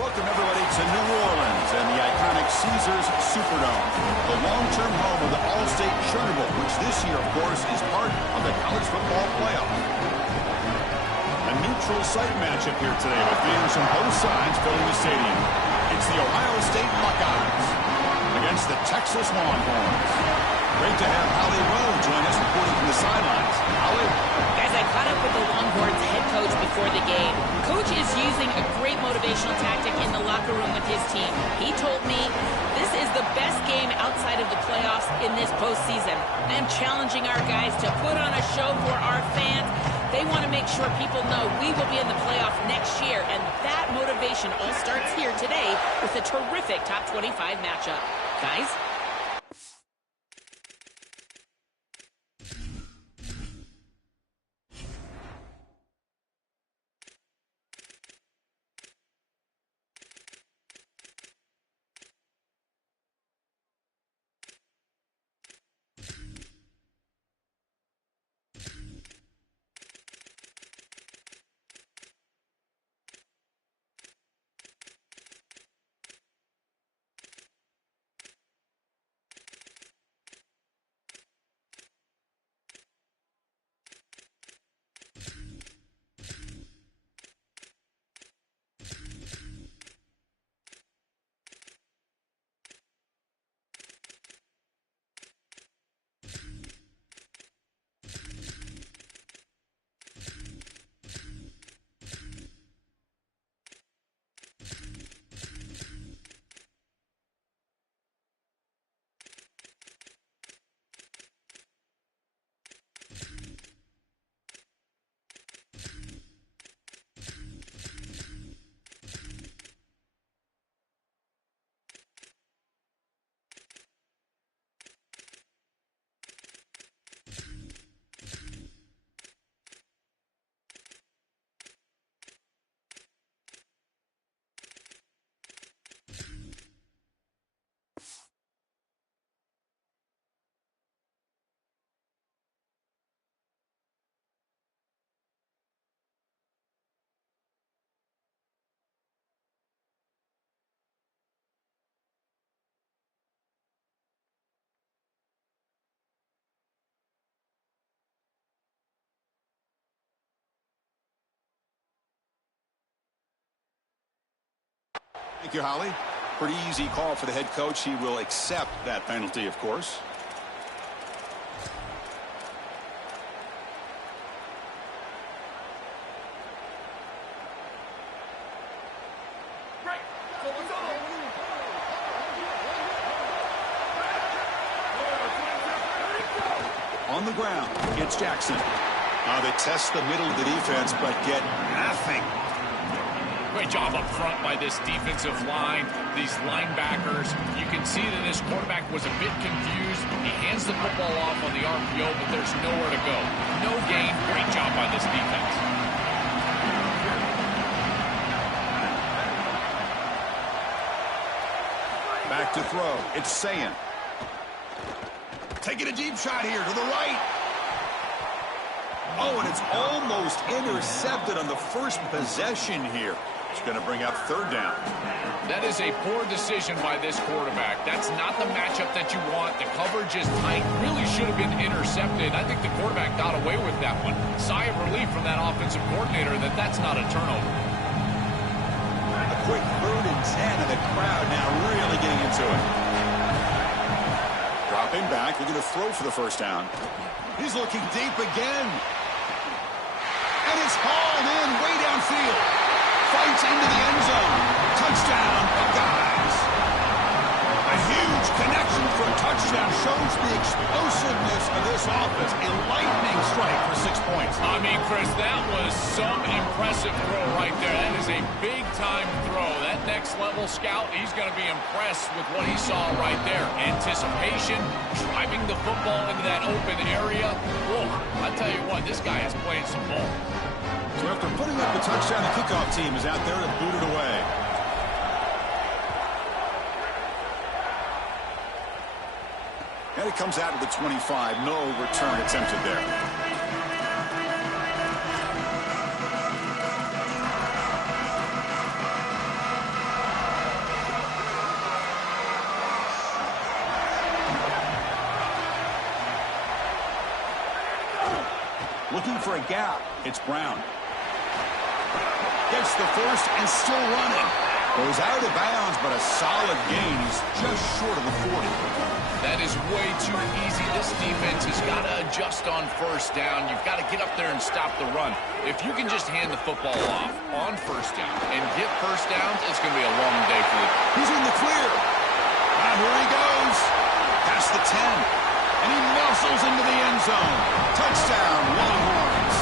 Welcome, everybody, to New Orleans and the iconic Caesars Superdome, the long-term home of the All-State Sugar Bowl, which this year, of course, is part of the college football playoff. A neutral site matchup here today with fans from both sides filling the stadium. It's the Ohio State Buckeyes against the Texas Longhorns. Great to have Holly Rowe join us reporting from the sidelines. Holly? Guys, I caught up with the Longhorns head coach before the game. Coach is using a great motivational tactic in the locker room with his team. He told me this is the best game outside of the playoffs in this postseason. I am challenging our guys to put on a show for our fans. They want to make sure people know we will be in the playoff next year, and that motivation all starts here today with a terrific top 25 matchup. Guys? Thank you, Holly. Pretty easy call for the head coach. He will accept that penalty, of course. On the ground, it's Jackson. They test the middle of the defense, but get nothing. Great job up front by this defensive line, these linebackers. You can see that this quarterback was a bit confused. He hands the football off on the RPO, but there's nowhere to go. No gain. Great job by this defense. Back to throw. It's Sayin. Taking a deep shot here to the right. Oh, and it's almost intercepted on the first possession here. It's going to bring up third down. That is a poor decision by this quarterback. That's not the matchup that you want. The coverage is tight. Really should have been intercepted. I think the quarterback got away with that one. Sigh of relief from that offensive coordinator that that's not a turnover. A quick 3rd and 10, and the crowd now really getting into it. Dropping back, looking to throw for the first down. He's looking deep again. And it's hauled in way downfield. Fights into the end zone. Touchdown, Buckeyes. A huge connection for a touchdown shows the explosiveness of this offense. A lightning strike for 6 points. I mean, Chris, that was some impressive throw right there. That is a big-time throw. That next-level scout, he's going to be impressed with what he saw right there. Anticipation, driving the football into that open area. Whoa, I tell you what, this guy is playing some ball. So after putting up a touchdown, the kickoff team is out there to boot it away. And it comes out of the 25. No return attempted there. Looking for a gap. It's Brown. Gets the first and still running. Goes out of bounds, but a solid gain. He's just short of the 40. That is way too easy. This defense has got to adjust on first down. You've got to get up there and stop the run. If you can just hand the football off on first down and get first downs, it's going to be a long day for you. He's in the clear. And here he goes. Past the 10. And he muscles into the end zone. Touchdown, Longhorns.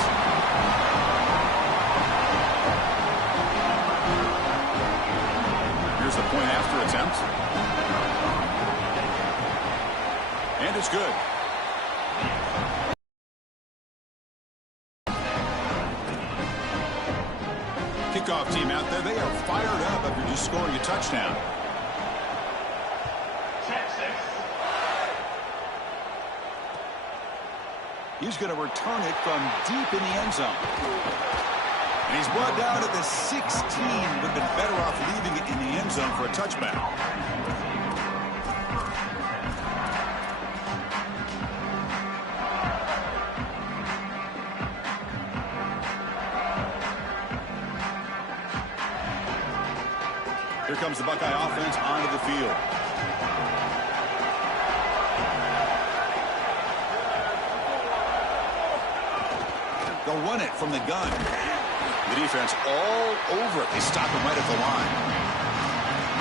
Here's the point after attempt. And it's good. Kickoff team out there, they are fired up after just scoring a touchdown. He's going to return it from deep in the end zone. And he's brought down at the 16, but been better off leaving it in the end zone for a touchback. Here comes the Buckeye offense onto the field. They'll run it from the gun. The defense all over it. They stop him right at the line.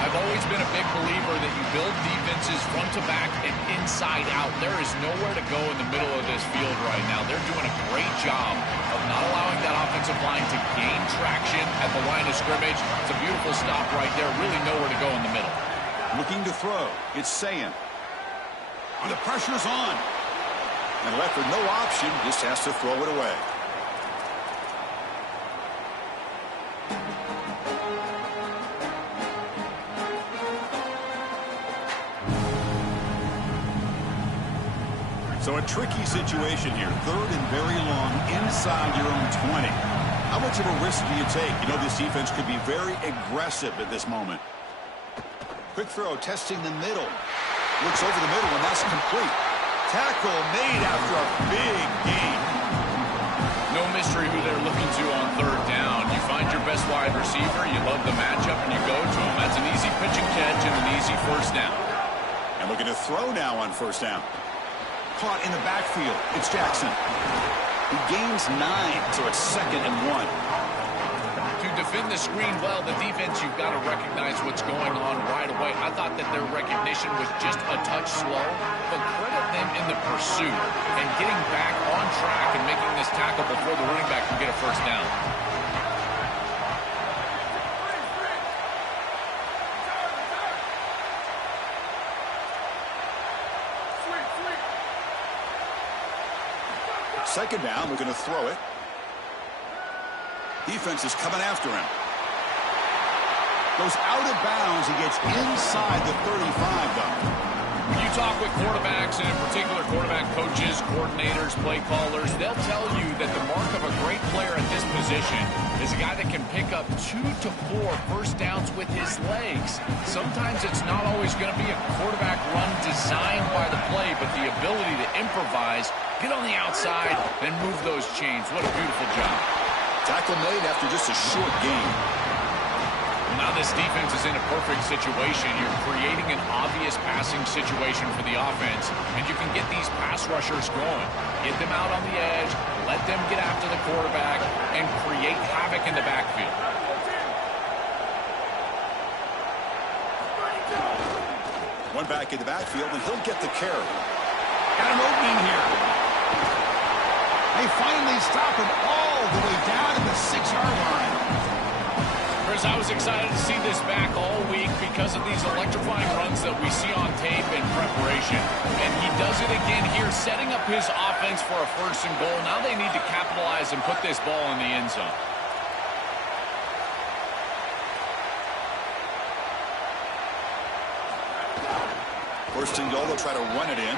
I've always been a big believer that you build defenses front to back and inside out. There is nowhere to go in the middle of this field right now. They're doing a great job of not allowing that offensive line to gain traction at the line of scrimmage. It's a beautiful stop right there. Really nowhere to go in the middle. Looking to throw. It's Sayin. And the pressure's on. And left with no option, just has to throw it away. So a tricky situation here. Third and very long inside your own 20. How much of a risk do you take? You know, this defense could be very aggressive at this moment. Quick throw, testing the middle. Looks over the middle, and that's complete. Tackle made after a big gain. No mystery who they're looking to on third down. You find your best wide receiver, you love the matchup, and you go to him. That's an easy pitch and catch and an easy first down. And looking to throw now on first down. Caught in the backfield. It's Jackson. He gains 9, so it's 2nd and 1. To defend the screen well, the defense, you've got to recognize what's going on right away. I thought that their recognition was just a touch slow, but credit them in the pursuit and getting back on track and making this tackle before the running back can get a first down. Second down, we're going to throw it. Defense is coming after him. Goes out of bounds. He gets inside the 35, though. When you talk with quarterbacks, and in particular quarterback coaches, coordinators, play callers, they'll tell you that the mark of a great player at this position is a guy that can pick up 2 to 4 first downs with his legs. Sometimes it's not always going to be a quarterback run designed by the play, but the ability to improvise, get on the outside, and move those chains. What a beautiful job. Tackle made after just a short gain. Now this defense is in a perfect situation. You're creating an obvious passing situation for the offense, and you can get these pass rushers going. Get them out on the edge, let them get after the quarterback, and create havoc in the backfield. One back in the backfield, and he'll get the carry. Got an opening here. They finally stop him all the way down to the 6-yard line. Chris, I was excited to see this back all week because of these electrifying runs that we see on tape in preparation. And he does it again here, setting up his offense for a first and goal. Now they need to capitalize and put this ball in the end zone. First and goal, they'll try to run it in.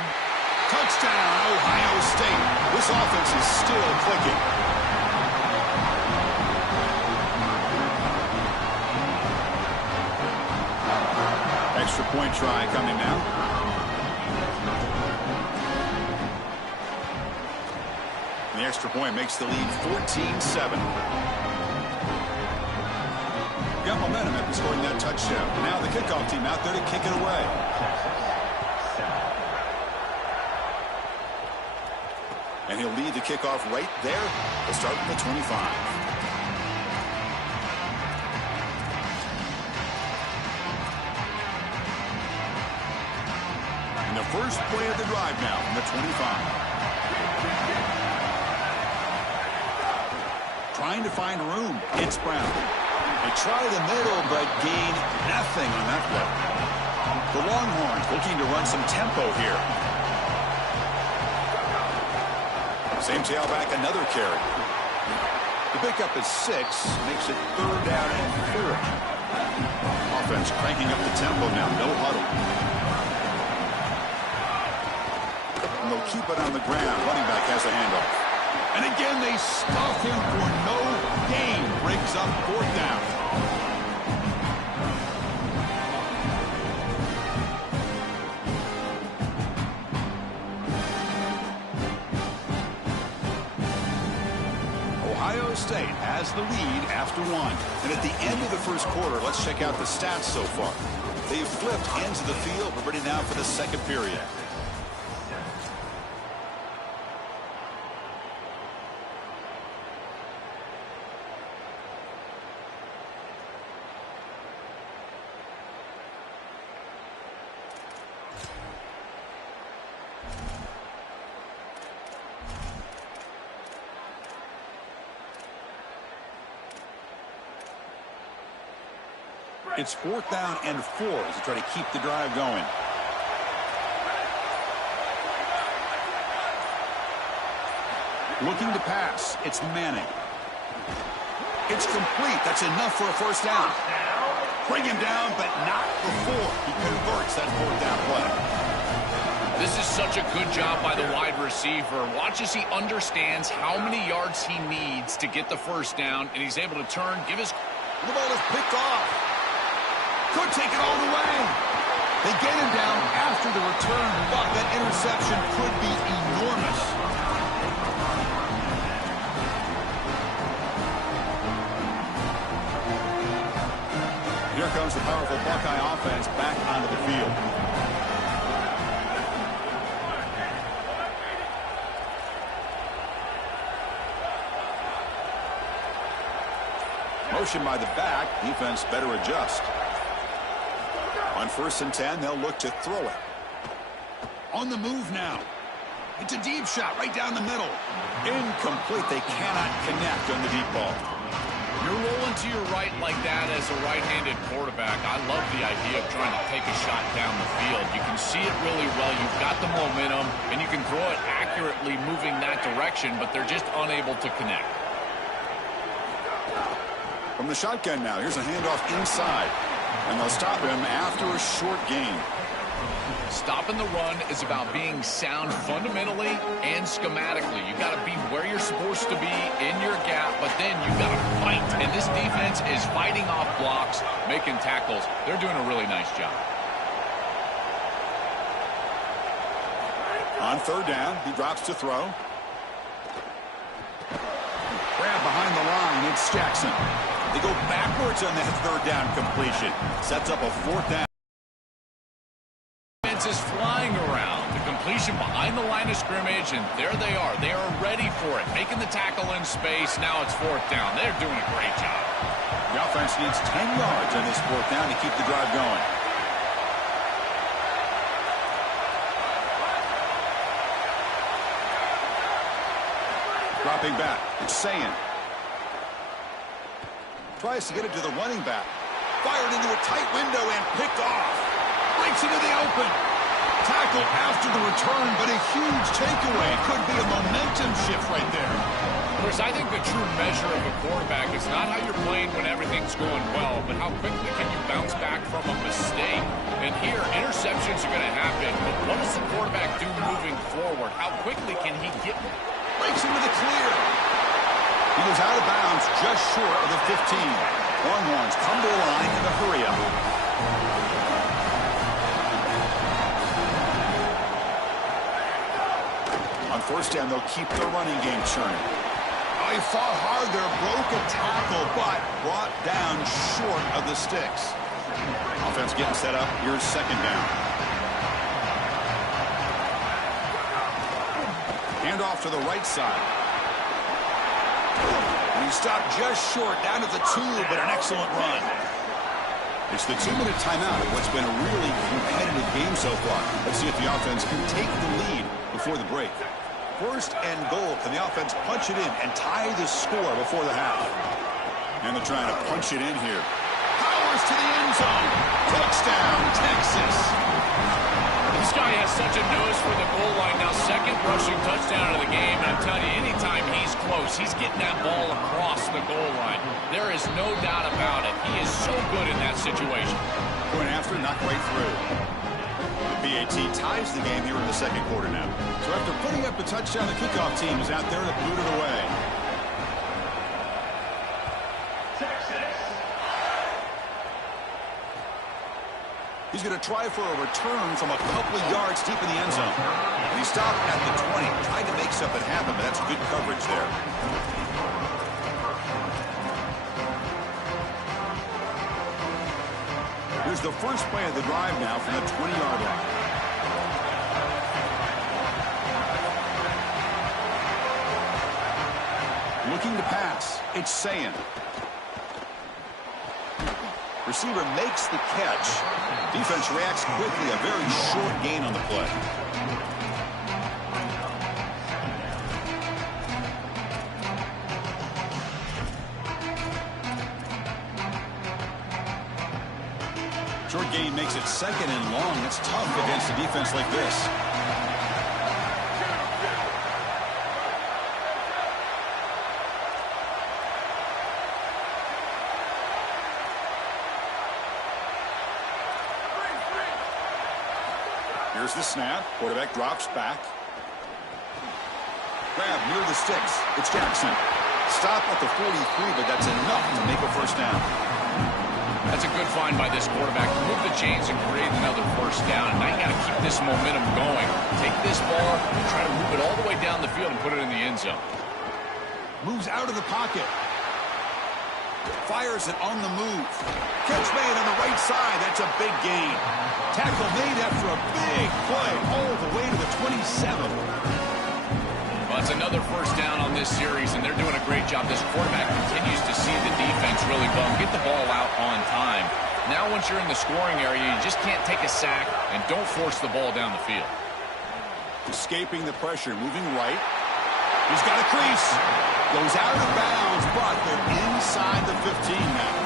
Touchdown, Ohio State. This offense is still clicking. Extra point try coming now. The extra point makes the lead 14-7. Got momentum after scoring that touchdown. Now the kickoff team out there to kick it away. And he'll lead the kickoff right there. We'll start with the 25. And the first play of the drive now from the 25. Trying to find room. It's Brown. They try the middle, but gain nothing on that play. The Longhorns looking to run some tempo here. Same tailback, another carry. The pickup is 6, makes it 3rd down and 4. Offense cranking up the tempo now, no huddle. And they'll keep it on the ground. Running back has a handoff. And again, they stuff him for no gain. Brings up 4th down. Ohio State has the lead after 1. And at the end of the first quarter, let's check out the stats so far. They've flipped ends of the field. We're ready now for the second period. It's 4th down and 4 as they try to keep the drive going. Looking to pass. It's Manning. It's complete. That's enough for a first down. Bring him down, but not before he converts that 4th down play. This is such a good job by the wide receiver. Watch as he understands how many yards he needs to get the first down, and he's able to turn, give his... The ball is picked off. Could take it all the way. They get him down after the return, but that interception could be enormous. Here comes the powerful Buckeye offense back onto the field. Motion by the back. Defense better adjust. On 1st and 10, they'll look to throw it. On the move now. It's a deep shot right down the middle. Incomplete. They cannot connect on the deep ball. You're rolling to your right like that as a right-handed quarterback. I love the idea of trying to take a shot down the field. You can see it really well. You've got the momentum, and you can throw it accurately moving that direction, but they're just unable to connect. From the shotgun now, here's a handoff inside. And they'll stop him after a short gain. Stopping the run is about being sound fundamentally and schematically. You got to be where you're supposed to be in your gap, but then you got to fight. And this defense is fighting off blocks, making tackles. They're doing a really nice job. On 3rd down, he drops to throw. Grab behind the line, it's Jackson. They go backwards on that 3rd down completion. Sets up a 4th down. Defense is flying around. The completion behind the line of scrimmage, and there they are. They are ready for it. Making the tackle in space. Now it's 4th down. They're doing a great job. The offense needs 10 yards on this 4th down to keep the drive going. Dropping back. It's Sayin. Tries to get it to the running back. Fired into a tight window and picked off. Breaks into the open. Tackle after the return, but a huge takeaway. Could be a momentum shift right there. Chris, I think the true measure of a quarterback is not how you're playing when everything's going well, but how quickly can you bounce back from a mistake. And here, interceptions are going to happen, but what does the quarterback do moving forward? How quickly can he get... Breaks into the clear. He was out of bounds just short of the 15. Longhorns come to the line in a hurry-up. On On first down, they'll keep their running game churning. Oh, he fought hard there, broke a tackle, but brought down short of the sticks. Offense getting set up. Here's second down. Hand off to the right side. And he stopped just short, down to the 2, but an excellent run. It's the 2-minute timeout of what's been a really competitive game so far. Let's see if the offense can take the lead before the break. First and goal. Can the offense punch it in and tie the score before the half? And they're trying to punch it in here. Powers to the end zone. Touchdown, Texas. This guy has such a nose for the goal line. Now, second rushing touchdown of the game. And I'm telling you, anytime he's close, he's getting that ball across the goal line. There is no doubt about it. He is so good in that situation. Going after, not quite through. The BAT ties the game here in the second quarter now. So after putting up the touchdown, the kickoff team is out there to boot it away. He's going to try for a return from a couple of yards deep in the end zone. And he stopped at the 20. Tried to make something happen, but that's good coverage there. Here's the first play of the drive now from the 20-yard line. Looking to pass. It's Sayin. Receiver makes the catch. Defense reacts quickly. A very short gain on the play. Short gain makes it second and long. It's tough against a defense like this. Here's the snap. Quarterback drops back. Grab near the sticks. It's Jackson. Stop at the 43, but that's enough to make a first down. That's a good find by this quarterback. Move the chains and create another first down. Now you got to keep this momentum going. Take this ball and try to move it all the way down the field and put it in the end zone. Moves out of the pocket. Fires it on the move. Catch made on the right side. That's a big gain. Tackle made after a big play all the way to the 27. Well, it's another first down on this series, and they're doing a great job. This quarterback continues to see the defense really well, get the ball out on time. Now once you're in the scoring area, you just can't take a sack, and don't force the ball down the field. Escaping the pressure, moving right. He's got a crease. Goes out of bounds, but they're inside the 15 now.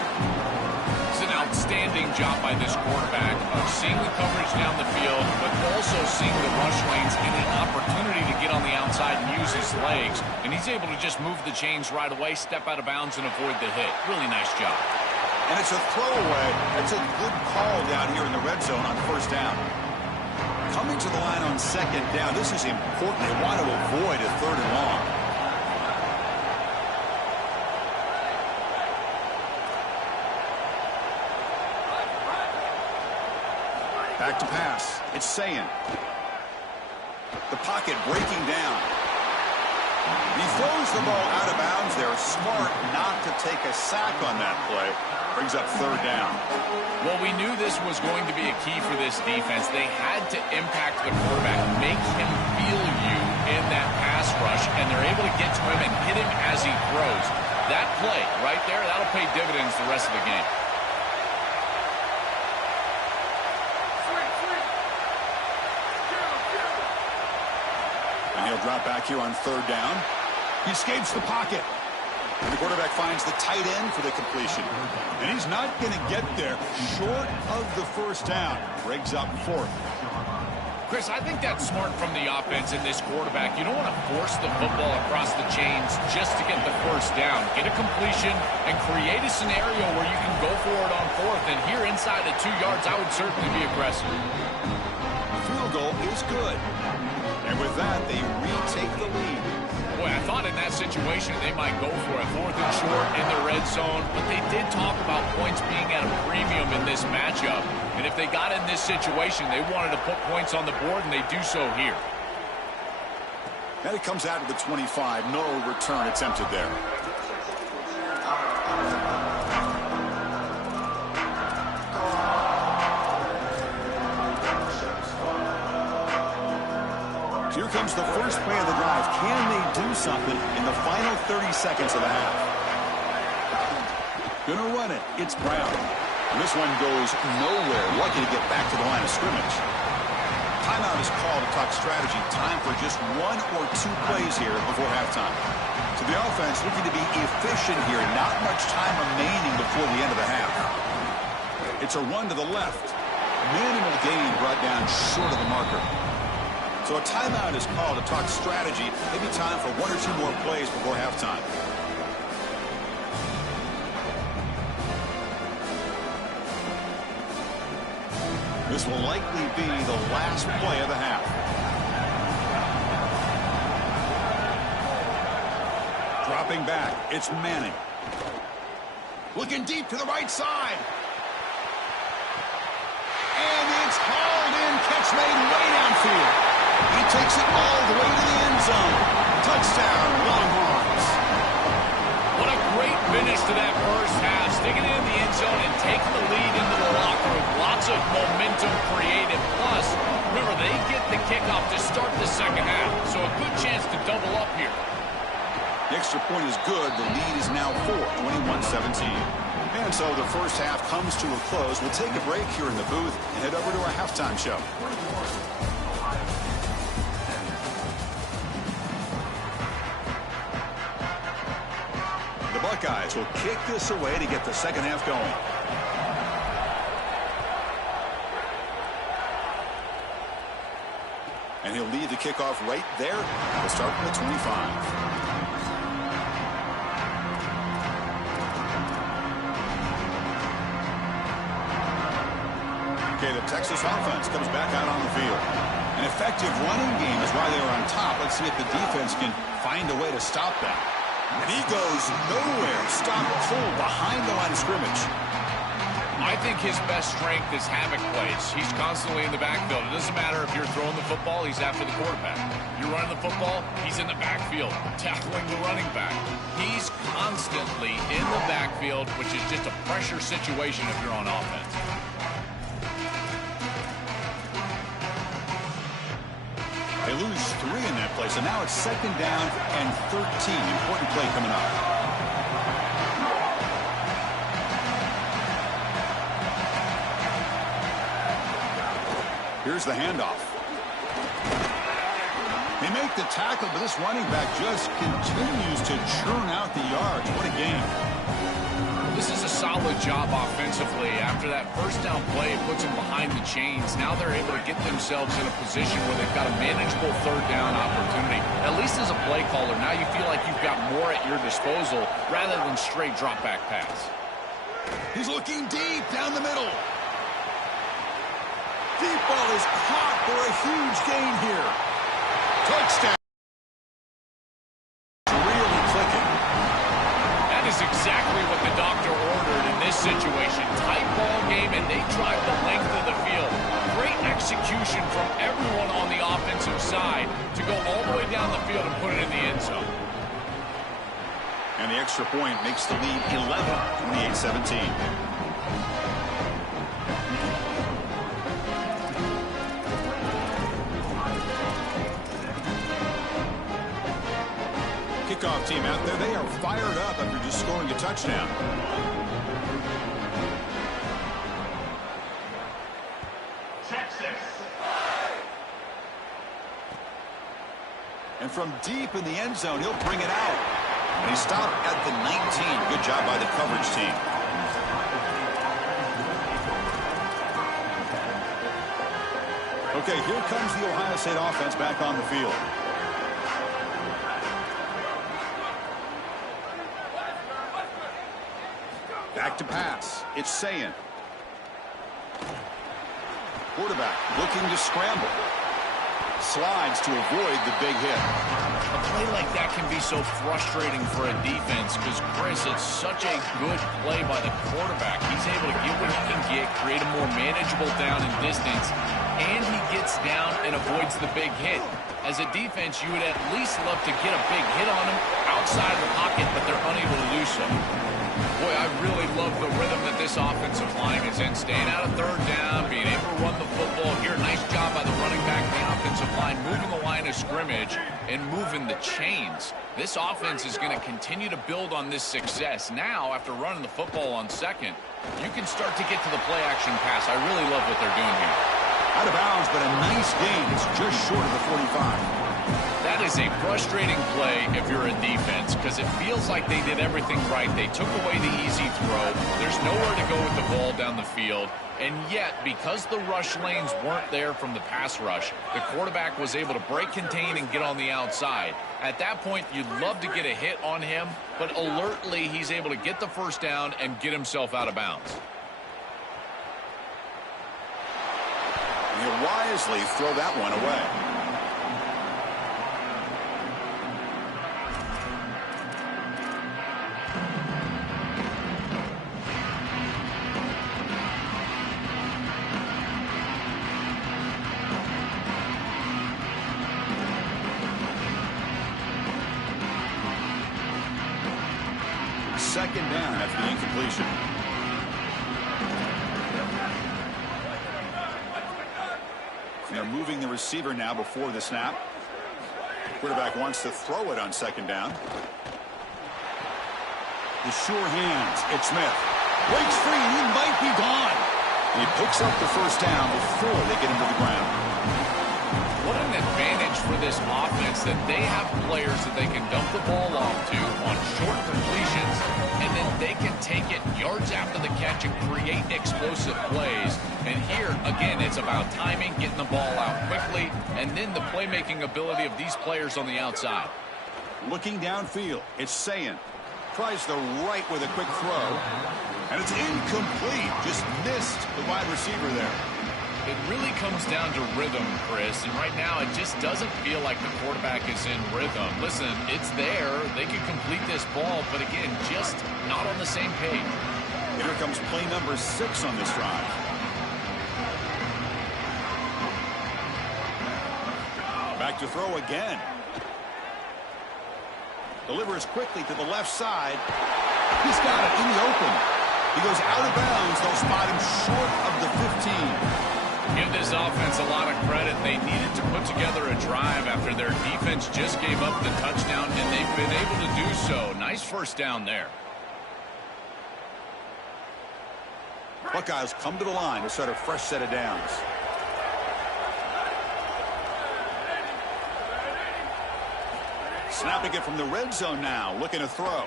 It's an outstanding job by this quarterback of seeing the coverage down the field, but also seeing the rush lanes and the opportunity to get on the outside and use his legs. And he's able to just move the chains right away, step out of bounds, and avoid the hit. Really nice job. And it's a throwaway. That's a good call down here in the red zone on first down. Coming to the line on second down, this is important. They want to avoid a third and long. Back to pass. It's Sayin. The pocket breaking down. He throws the ball out of bounds there. Smart not to take a sack on that play. Brings up third down. Well, we knew this was going to be a key for this defense. They had to impact the quarterback, make him feel you in that pass rush, and they're able to get to him and hit him as he throws. That play right there, that'll pay dividends the rest of the game. And he'll drop back here on third down. He escapes the pocket. And the quarterback finds the tight end for the completion. And he's not going to get there short of the first down. Briggs up fourth. Chris, I think that's smart from the offense in this quarterback. You don't want to force the football across the chains just to get the first down. Get a completion and create a scenario where you can go for it on fourth. And here inside the 2 yards, I would certainly be aggressive. Field goal is good. And with that, they retake the lead. Boy, I thought in that situation they might go for a fourth and short in the red zone, but they did talk about points being at a premium in this matchup. And if they got in this situation, they wanted to put points on the board, and they do so here. And it comes out to the 25. No return attempted there. Here comes the first play of the drive. Can they do something in the final 30 seconds of the half? Gonna run it. It's Brown. And this one goes nowhere. Lucky to get back to the line of scrimmage. Timeout is called to talk strategy. Time for just 1 or 2 plays here before halftime. So the offense looking to be efficient here. Not much time remaining before the end of the half. It's a run to the left. Minimal gain brought down short of the marker. So a timeout is called to talk strategy. Maybe time for 1 or 2 more plays before halftime. This will likely be the last play of the half. Dropping back, it's Manning. Looking deep to the right side. And it's hauled in, catch made way downfield. He takes it all the way to the end zone. Touchdown, Longhorns. What a great finish to that first half. Sticking it in the end zone and taking the lead into the locker room. Lots of momentum created. Plus, remember, they get the kickoff to start the second half. So a good chance to double up here. The extra point is good. The lead is now 4, 21-17. And so the first half comes to a close. We'll take a break here in the booth and head over to our halftime show. The Buckeyes will kick this away to get the second half going. And he'll lead the kickoff right there. We'll start from the 25. The Texas offense comes back out on the field. An effective running game is why they are on top. Let's see if the defense can find a way to stop that. And he goes nowhere. Stop cold behind the line of scrimmage. I think his best strength is havoc plays. He's constantly in the backfield. It doesn't matter if you're throwing the football, he's after the quarterback. You're running the football, he's in the backfield, tackling the running back. He's constantly in the backfield, which is just a pressure situation if you're on offense. They lose 3 in that play, so now it's second down and 13. Important play coming up. Here's the handoff. They make the tackle, but this running back just continues to churn out the yards. What a game. This is a solid job offensively. After that first down play, it puts them behind the chains. Now they're able to get themselves in a position where they've got a manageable third down opportunity. At least as a play caller, now you feel like you've got more at your disposal rather than straight drop back pass. He's looking deep down the middle. Deep ball is caught for a huge gain here. Touchdown. Really clicking. That is exactly what the doctor ordered in this situation. Tight ball game, and they drive the length of the field. Great execution from everyone on the offensive side to go all the way down the field and put it in the end zone. And the extra point makes the lead 11, 28-17. Kickoff team out there, they are fired up after just scoring a touchdown. And from deep in the end zone, he'll bring it out. And he stopped at the 19. Good job by the coverage team. Okay, here comes the Ohio State offense back on the field. Back to pass. It's Sayin. Quarterback looking to scramble. Slides to avoid the big hit. A play like that can be so frustrating for a defense because, Chris, it's such a good play by the quarterback. He's able to get what he can get, create a more manageable down and distance, and he gets down and avoids the big hit. As a defense, you would at least love to get a big hit on him outside of the pocket, but they're unable to do so. Boy, I really love the rhythm that this offensive line is in. Staying out of third down, being able to run the football here. Nice job by the running back and the offensive line, moving the line of scrimmage and moving the chains. This offense is going to continue to build on this success. Now, after running the football on second, you can start to get to the play-action pass. I really love what they're doing here. Out of bounds, but a nice gain. It's just short of the 45. That is a frustrating play if you're a defense because it feels like they did everything right. They took away the easy throw. There's nowhere to go with the ball down the field. And yet, because the rush lanes weren't there from the pass rush, the quarterback was able to break contain and get on the outside. At that point, you'd love to get a hit on him, but alertly, he's able to get the first down and get himself out of bounds. You wisely throw that one away. Second down after the incompletion. They're moving the receiver now before the snap. Quarterback wants to throw it on second down. The sure hands. It's Smith. Breaks free. He might be gone. He picks up the first down before they get him to the ground. What an advantage for this offense that they have players that they can dump the ball off to on short completions, and then they can take it yards after the catch and create explosive plays. And here, again, it's about timing, getting the ball out quickly, and then the playmaking ability of these players on the outside. Looking downfield, it's Sayin. Tries the right with a quick throw, and it's incomplete. Just missed the wide receiver there. It really comes down to rhythm, Chris, and right now it just doesn't feel like the quarterback is in rhythm. Listen, it's there. They can complete this ball, but again, just not on the same page. Here comes play number 6 on this drive. Back to throw again. Delivers quickly to the left side. He's got it in the open. He goes out of bounds. They'll spot him short of the 15. Give this offense a lot of credit. They needed to put together a drive after their defense just gave up the touchdown, and they've been able to do so. Nice first down there. Buckeyes come to the line to start a fresh set of downs. Snapping it from the red zone now, looking to throw.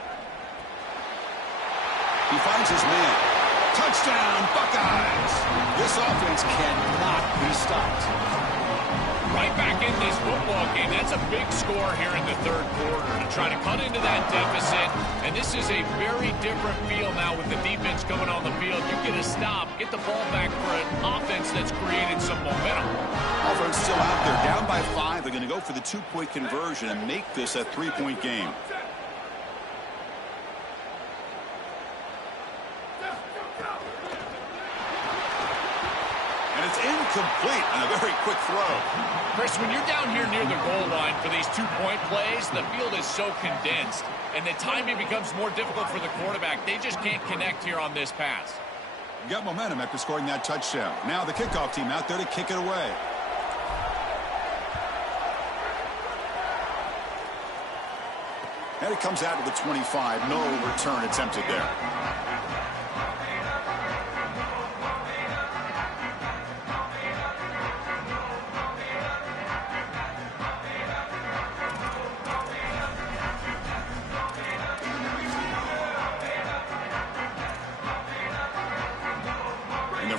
He finds his man. Touchdown, Buckeyes! This offense cannot be stopped. Right back in this football game. That's a big score here in the third quarter to try to cut into that deficit. And this is a very different feel now with the defense coming on the field. You get a stop, get the ball back for an offense that's created some momentum. Offense still out there, down by 5. They're going to go for the 2-point conversion and make this a 3-point game. Incomplete and a very quick throw. Chris, when you're down here near the goal line for these 2-point plays, the field is so condensed, and the timing becomes more difficult for the quarterback. They just can't connect here on this pass. Got momentum after scoring that touchdown. Now the kickoff team out there to kick it away. And it comes out to the 25. No return attempted there.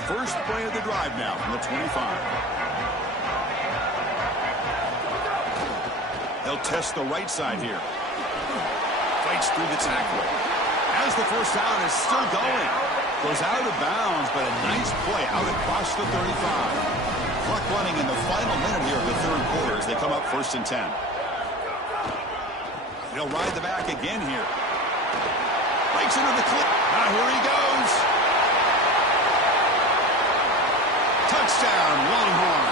First play of the drive now from the 25. They'll test the right side here. Fights through the tackle. As the first down is still going. Goes out of bounds, but a nice play out across the 35. Clock running in the final minute here of the third quarter as they come up 1st and 10. They'll ride the back again here. Breaks into the clip. Now here he goes. Touchdown, Longhorns.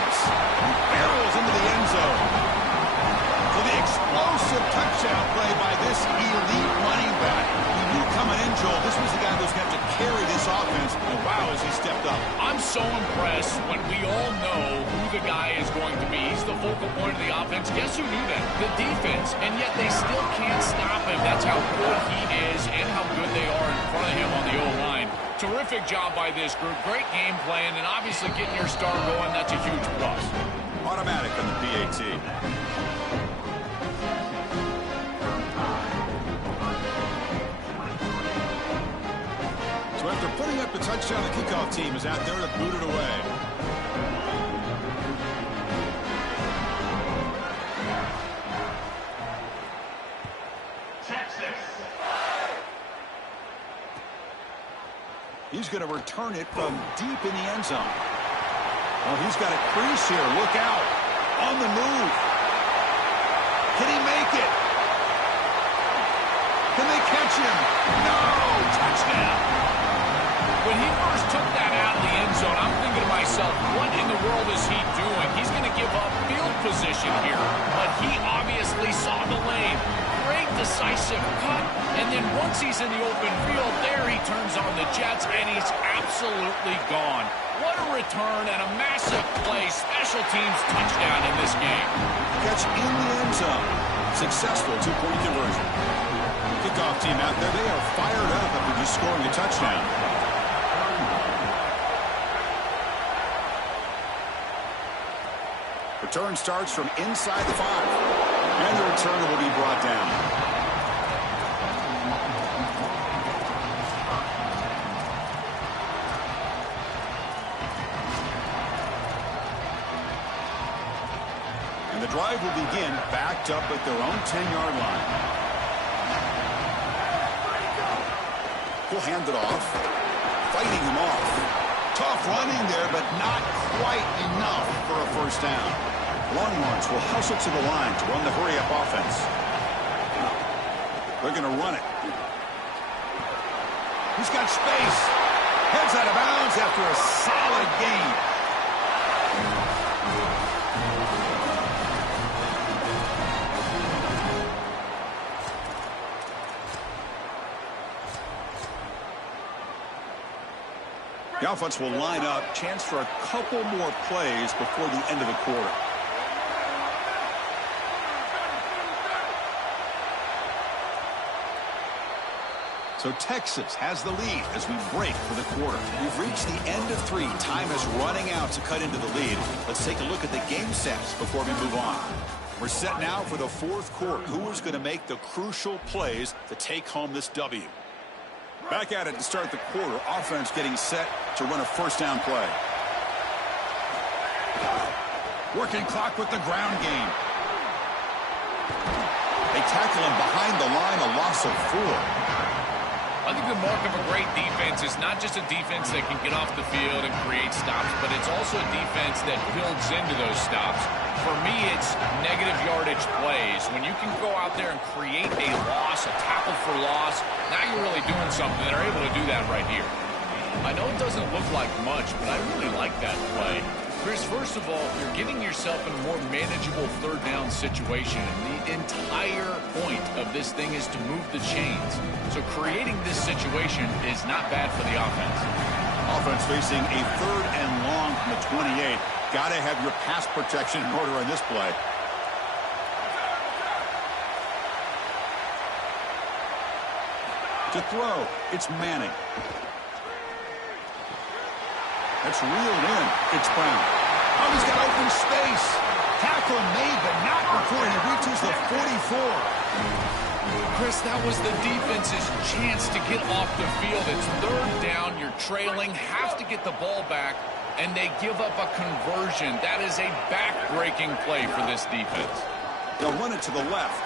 touchdown play by this elite running back. We knew coming in, Joel, this was the guy who's going to have to carry this offense. And wow, has he stepped up. I'm so impressed when we all know who the guy is going to be. He's the focal point of the offense. Guess who knew that? The defense. And yet they still can't stop him. That's how good he is and how good they are in front of him on the O-line. Terrific job by this group. Great game plan, and obviously getting your star going, that's a huge plus. Automatic on the PAT. So after putting up the touchdown, the kickoff team is out there to boot it away. He's going to return it from deep in the end zone. Oh, he's got a crease here. Look out. On the move. Can he make it? Can they catch him? No! Touchdown. When he first took that out of the end zone, I'm thinking to myself, what in the world is he doing? He's going to give up field position here. But he obviously saw the lane. Great decisive cut, and then once he's in the open field, there he turns on the Jets, and he's absolutely gone. What a return and a massive play. Special teams touchdown in this game. Catch in the end zone. Successful two-point conversion. Kickoff team out there, they are fired up after just scoring a touchdown. Return starts from inside the 5. And the returner will be brought down. And the drive will begin backed up at their own 10-yard line. He'll hand it off. Fighting him off. Tough running there, but not quite enough for a first down. Longhorns will hustle to the line to run the hurry-up offense. They're going to run it. He's got space. Heads out of bounds after a solid gain. The offense will line up. Chance for a couple more plays before the end of the quarter. So Texas has the lead as we break for the quarter. We've reached the end of 3. Time is running out to cut into the lead. Let's take a look at the game sets before we move on. We're set now for the 4th quarter. Who is going to make the crucial plays to take home this W? Back at it to start the quarter. Offense getting set to run a first down play. Working clock with the ground game. They tackle him behind the line, a loss of 4. I think the mark of a great defense is not just a defense that can get off the field and create stops, but it's also a defense that builds into those stops. For me, it's negative yardage plays. When you can go out there and create a loss, a tackle for loss, now you're really doing something. They're able to do that right here. I know it doesn't look like much, but I really like that play. Chris, first of all, you're getting yourself in a more manageable third down situation. And the entire point of this thing is to move the chains. So creating this situation is not bad for the offense. Offense facing a 3rd and long from the 28. Got to have your pass protection in order on this play. To throw, it's Manning. That's reeled in. It's Brown. Oh, he's got open space. Tackle made, but not before he reaches the 44. Chris, that was the defense's chance to get off the field. It's 3rd down. You're trailing. Have to get the ball back, and they give up a conversion. That is a back-breaking play for this defense. They'll run it to the left.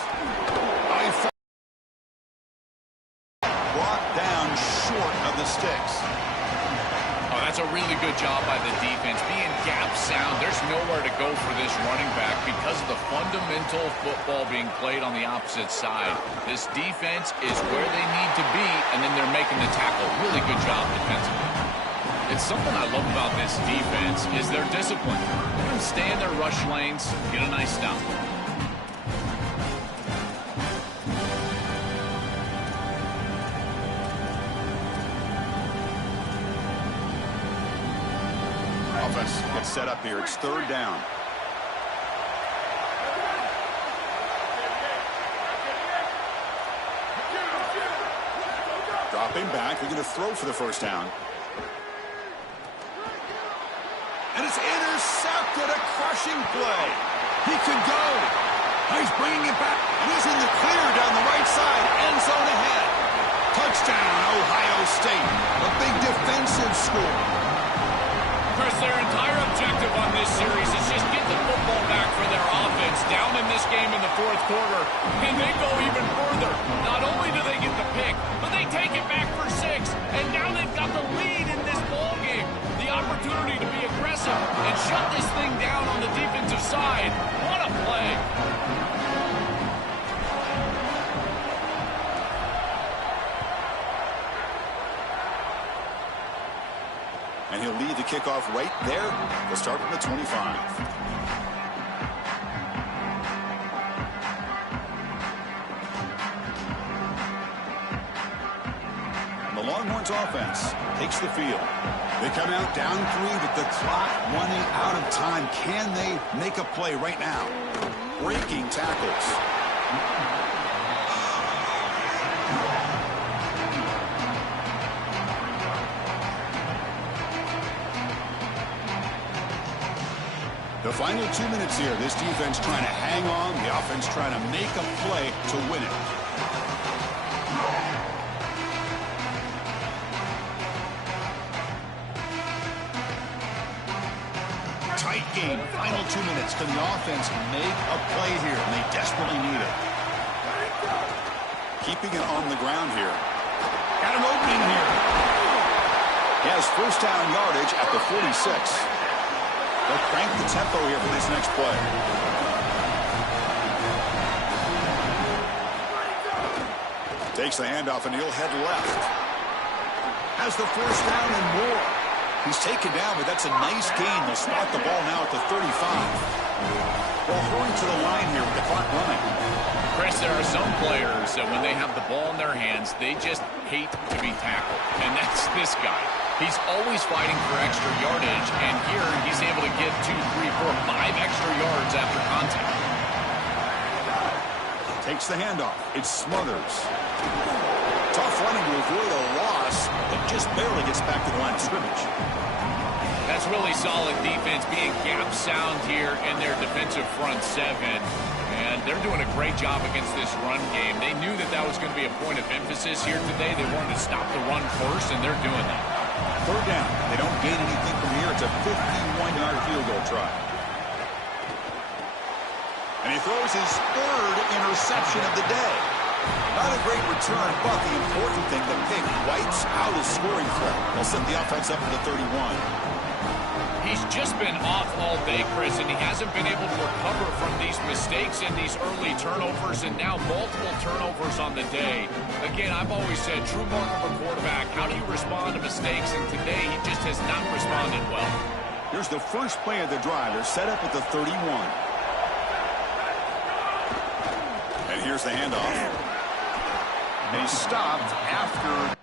Brought down short of the sticks. That's a really good job by the defense. Being gap sound, there's nowhere to go for this running back because of the fundamental football being played on the opposite side. This defense is where they need to be, and then they're making the tackle. Really good job defensively. It's something I love about this defense is their discipline. Let them stay in their rush lanes, get a nice stop. offense gets set up here. It's third down. Dropping back. They're going to throw for the first down. And it's intercepted. A crushing play. He can go. He's bringing it back. And he's in the clear down the right side. End zone ahead. Touchdown, Ohio State. A big defensive score. Chris, their entire objective on this series is just get the football back for their offense down in this game in the fourth quarter. And they go even further. Not only do they get the pick, but they take it back for 6. And now they've got the lead in this ball game. The opportunity to be aggressive and shut this thing down on the defensive side. What a play. And he'll lead the kickoff right there. We'll start from the 25. And the Longhorns offense takes the field. They come out down 3 with the clock running out of time. Can they make a play right now? Breaking tackles. The final 2 minutes here. This defense trying to hang on. The offense trying to make a play to win it. Tight game. Final 2 minutes. Can the offense make a play here? And they desperately need it. Keeping it on the ground here. Got an opening here. He has first down yardage at the 46. They'll crank the tempo here for this next play. Takes the handoff and he'll head left. Has the first down and more. He's taken down, but that's a nice gain. They'll spot the ball now at the 35. Well, hurrying to the line here with the clock running. Chris, there are some players that when they have the ball in their hands, they just hate to be tackled. And that's this guy. He's always fighting for extra yardage, and here he's able to get 2, 3, 4, 5 extra yards after contact. Takes the handoff. It smothers. Tough running to avoid a loss, but just barely gets back to the line of scrimmage. That's really solid defense, being gap sound here in their defensive front 7. And they're doing a great job against this run game. They knew that that was going to be a point of emphasis here today. They wanted to stop the run first, and they're doing that. Third down. They don't gain anything from here. It's a 51-yard field goal try. And he throws his third interception of the day. Not a great return, but the important thing, the pick wipes out his scoring threat. They'll set the offense up for the 31. He's just been off all day, Chris, and he hasn't been able to recover from these mistakes and these early turnovers, and now multiple turnovers on the day. Again, I've always said, true mark of a quarterback, how do you respond to mistakes? And today, he just has not responded well. Here's the first play of the drive. They're set up at the 31. And here's the handoff. And he stopped after...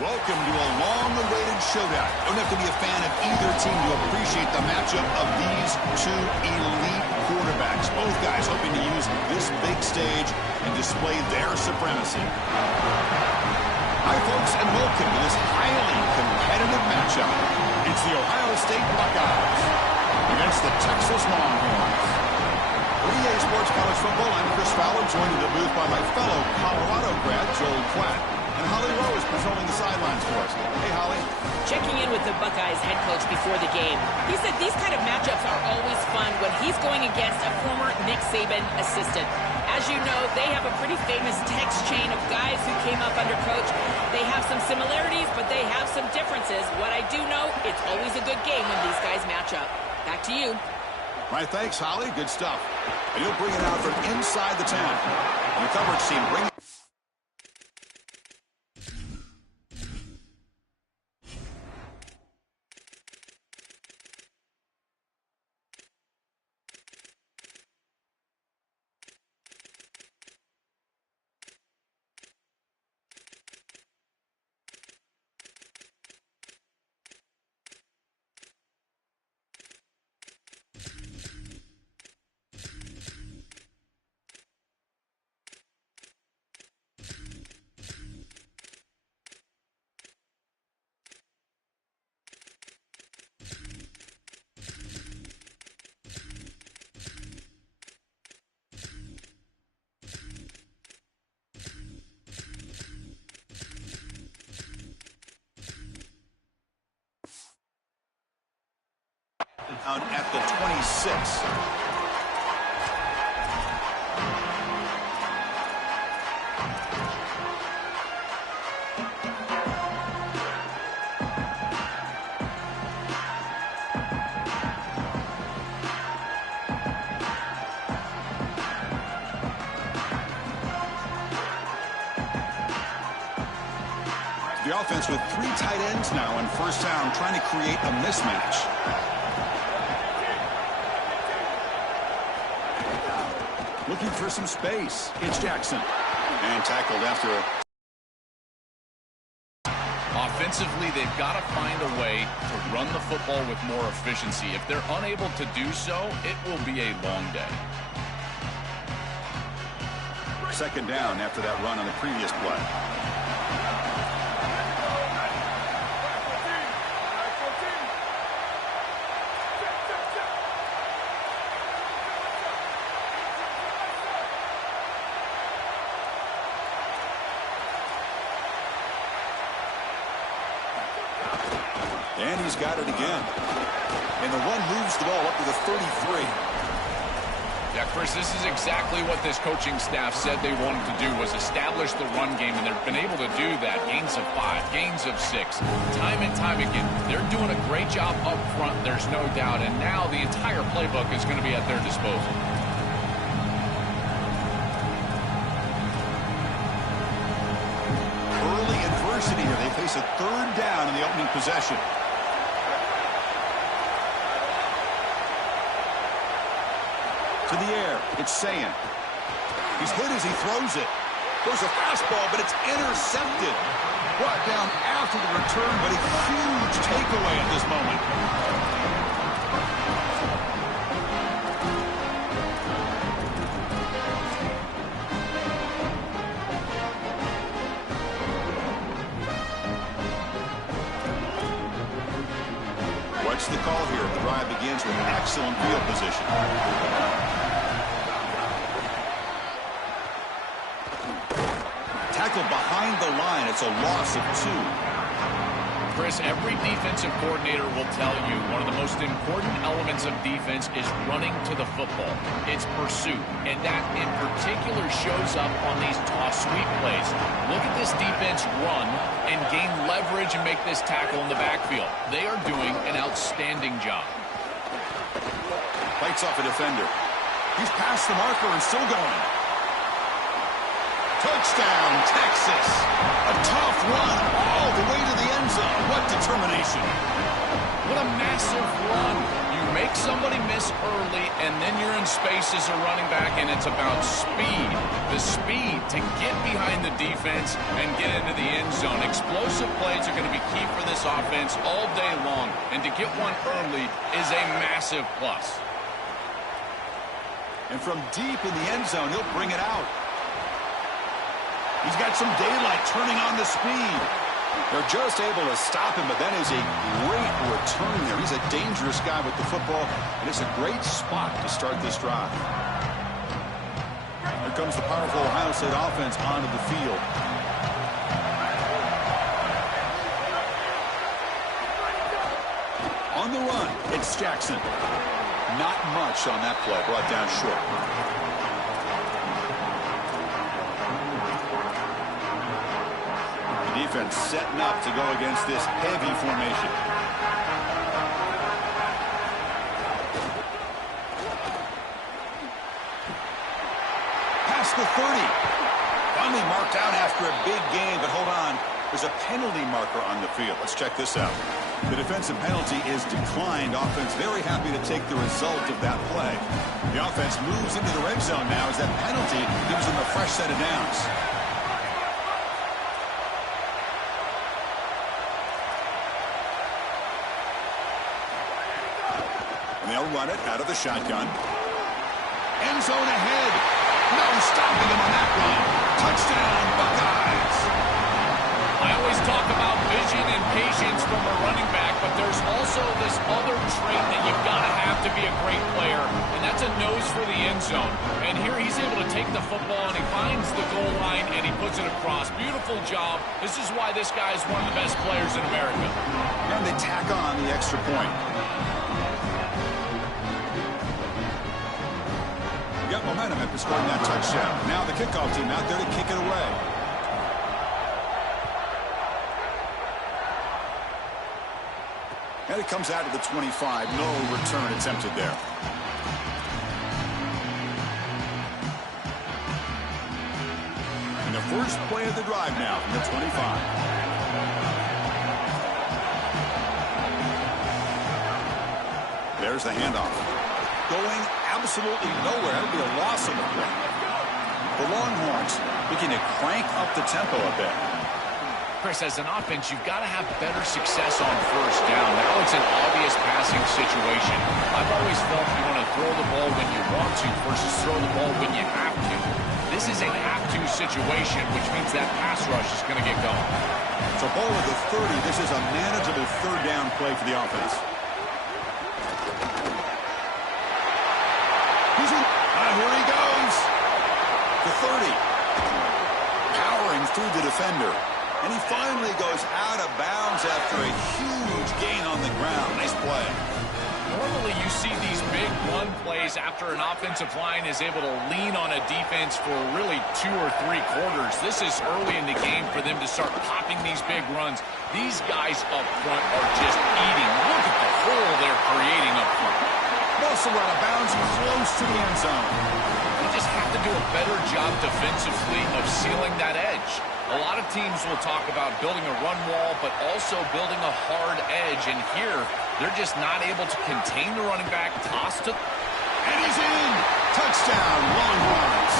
Welcome to a long-awaited showdown. Don't have to be a fan of either team to appreciate the matchup of these two elite quarterbacks. Both guys hoping to use this big stage and display their supremacy. Hi, folks, and welcome to this highly competitive matchup. It's the Ohio State Buckeyes against the Texas Longhorns. For EA Sports College Football, I'm Chris Fowler, joined in the booth by my fellow Colorado grad, Joel Klatt. And Holly Rowe is patrolling the sidelines for us. Hey, Holly. Checking in with the Buckeyes head coach before the game. He said these kind of matchups are always fun when he's going against a former Nick Saban assistant. As you know, they have a pretty famous text chain of guys who came up under coach. They have some similarities, but they have some differences. What I do know, it's always a good game when these guys match up. Back to you. All right, thanks, Holly. Good stuff. And you'll bring it out from inside the 10. And the coverage team bring it. Down at the 26. The offense with 3 tight ends now in first down, trying to create a mismatch. Looking for some space. It's Jackson. And tackled after a... Offensively, they've got to find a way to run the football with more efficiency. If they're unable to do so, it will be a long day. Second down after that run on the previous play. he's got it again. And the run moves the ball up to the 33. Yeah, Chris, this is exactly what this coaching staff said they wanted to do, was establish the run game, and they've been able to do that. Gains of 5, gains of 6, time and time again. They're doing a great job up front, there's no doubt, and now the entire playbook is going to be at their disposal. Early adversity here. They face a third down in the opening possession. To the air, it's Sayan. He's hit as he throws it. Goes a fastball, but it's intercepted. Brought down after the return, but a huge takeaway at this moment. What's the call here? The drive begins with excellent field position. Tackled behind the line. It's a loss of 2. Chris, every defensive coordinator will tell you one of the most important elements of defense is running to the football. It's pursuit, and that in particular shows up on these toss sweep plays. Look at this defense run and gain leverage and make this tackle in the backfield. They are doing an outstanding job. Fights off a defender. He's past the marker and still going. Touchdown, Texas. A tough run all the way to the end zone. What determination. What a massive run. You make somebody miss early, and then you're in space as a running back, and it's about speed. The speed to get behind the defense and get into the end zone. Explosive plays are going to be key for this offense all day long, and to get one early is a massive plus. And from deep in the end zone, he'll bring it out. He's got some daylight turning on the speed. They're just able to stop him, but that is a great return there. He's a dangerous guy with the football, and it's a great spot to start this drive. Here comes the powerful Ohio State offense onto the field. On the run, it's Jackson. Not much on that play, brought down short. Defense setting up to go against this heavy formation. Past the 30. Finally marked out after a big gain, but hold on. There's a penalty marker on the field. Let's check this out. The defensive penalty is declined. Offense very happy to take the result of that play. The offense moves into the red zone now as that penalty gives them a fresh set of downs. They'll run it out of the shotgun. End zone ahead. No stopping him on that run. Touchdown, Buckeyes. I always talk about vision and patience from a running back, but there's also this other trait that you've got to have to be a great player, and that's a nose for the end zone. And here he's able to take the football, and he finds the goal line, and he puts it across. Beautiful job. This is why this guy is one of the best players in America. And they tack on the extra point. Got momentum after scoring that touchdown. Now the kickoff team out there to kick it away. And it comes out to the 25. No return attempted there. And the first play of the drive now from the 25. There's the handoff. Going absolutely nowhere. That would be a loss on the play. The Longhorns looking to crank up the tempo a bit. Chris, as an offense, you've got to have better success on first down. Now it's an obvious passing situation. I've always felt you want to throw the ball when you want to versus throw the ball when you have to. This is a have-to situation, which means that pass rush is going to get going. So ball at the 30. This is a manageable third down play for the offense. Here he goes. The 30. Powering through the defender. And he finally goes out of bounds after a huge gain on the ground. Nice play. Normally you see these big run plays after an offensive line is able to lean on a defense for really 2 or 3 quarters. This is early in the game for them to start popping these big runs. These guys up front are just eating. Look at the hole they're creating up front. Also out of bounds, close to the end zone. They just have to do a better job defensively of sealing that edge. A lot of teams will talk about building a run wall, but also building a hard edge. And here, they're just not able to contain the running back. Toss to... And he's in! Touchdown, Longhorns.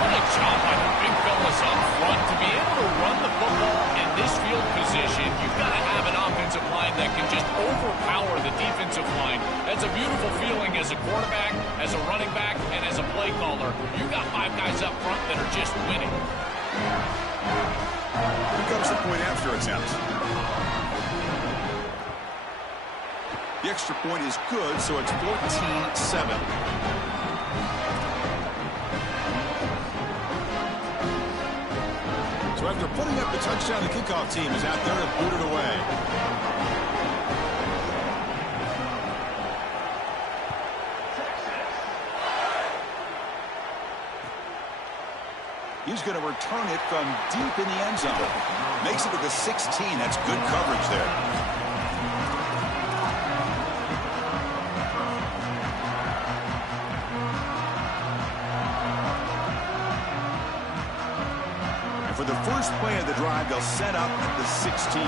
What a job by the big fellas up front. To be able to run the football in this field position, you've got to have an offensive line that can just overpower the defensive line. That's a beautiful feeling as a quarterback, as a running back, and as a play caller. You've got 5 guys up front that are just winning. Here comes the point after attempt. The extra point is good, so it's 14-7. So after putting up the touchdown, the kickoff team is out there to boot it away. He's going to return it from deep in the end zone. Makes it to the 16. That's good coverage there. And for the first play of the drive, they'll set up at the 16.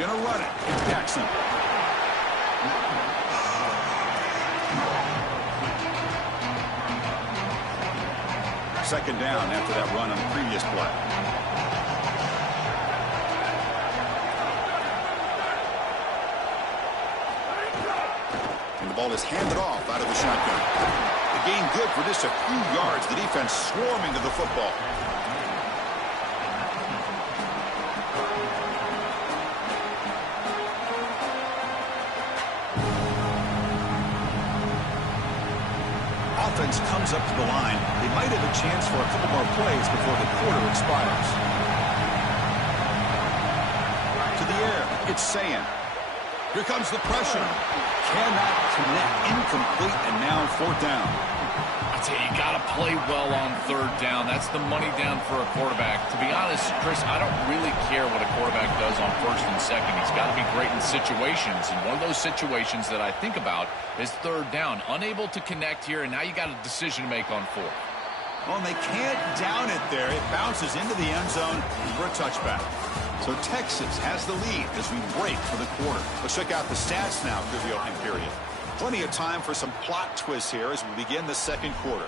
Gonna run it. It's Jackson. Second down after that run on the previous play. And the ball is handed off out of the shotgun. The gain good for just a few yards. The defense swarming to the football. Offense comes up to the line. They might have a chance for a couple more plays before the quarter expires. To the air, it's Sayan. Here comes the pressure. Cannot connect, incomplete, and now 4th down. I tell you, you got to play well on 3rd down. That's the money down for a quarterback. To be honest, Chris, I don't really care what a quarterback does on 1st and 2nd. He's got to be great in situations, and one of those situations that I think about is 3rd down. Unable to connect here, and now you got a decision to make on 4th. Well, and they can't down it there. It bounces into the end zone for a touchback. So Texas has the lead as we break for the quarter. Let's check out the stats now through the opening period. Plenty of time for some plot twists here as we begin the 2nd quarter.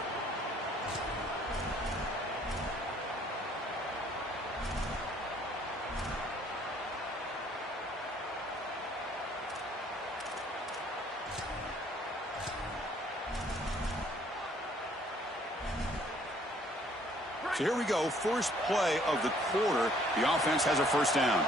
So here we go, first play of the quarter. The offense has a 1st down.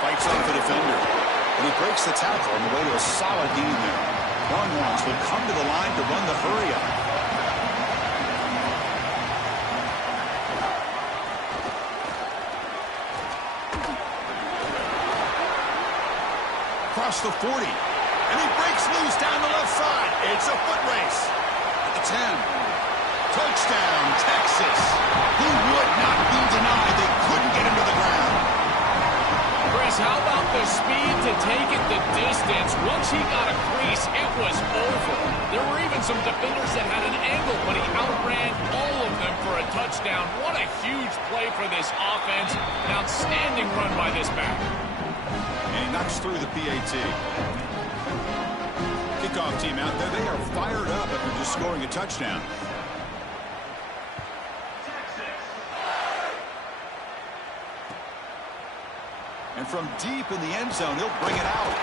Fights off the defender, and he breaks the tackle on the way to a solid gain there. Longhorns will come to the line to run the hurry-up. Across the 40. And he breaks loose down the left side. It's a foot race. At the 10. Touchdown, Texas. He would not be denied. They couldn't get him to the ground. Chris, how about the speed to take it the distance? Once he got a crease, it was over. There were even some defenders that had an angle, but he outran all of them for a touchdown. What a huge play for this offense. An outstanding run by this back. And he knocks through the PAT. Kickoff team out there. They are fired up after just scoring a touchdown. And from deep in the end zone, he'll bring it out.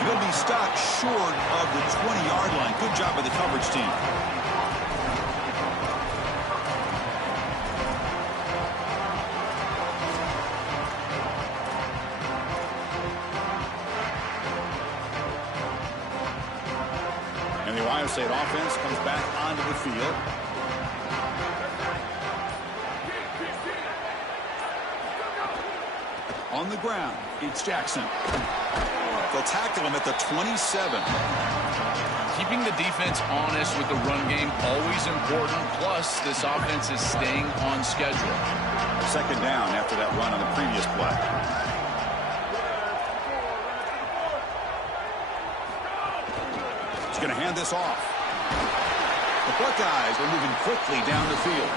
And he'll be stopped short of the 20-yard line. Good job by the coverage team. Ohio State offense comes back onto the field. On the ground, it's Jackson. They'll tackle him at the 27. Keeping the defense honest with the run game, always important. Plus, this offense is staying on schedule. Second down after that run on the previous play. He's going to hand this off. The Buckeyes are moving quickly down the field.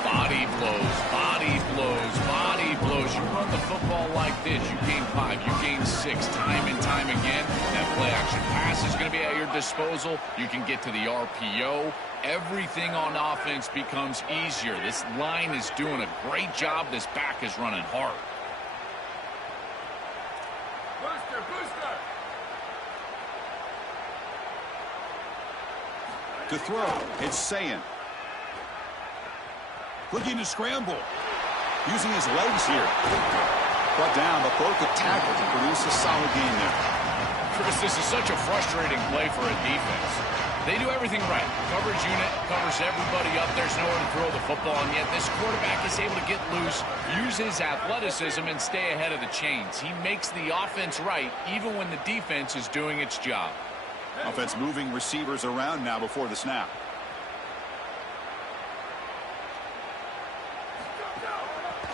Body blows, body blows, body blows. You run the football like this, you gain 5, you gain 6, time and time again. That play-action pass is going to be at your disposal. You can get to the RPO. Everything on offense becomes easier. This line is doing a great job. This back is running hard. Booster, booster. To throw, it's Sayin. Looking to scramble. Using his legs here. Brought down, but broke the tackle to produce a solid gain there. Chris, this is such a frustrating play for a defense. They do everything right. Coverage unit covers everybody up. There's nowhere to throw the football, and yet this quarterback is able to get loose, use his athleticism, and stay ahead of the chains. He makes the offense right, even when the defense is doing its job. Offense moving receivers around now before the snap.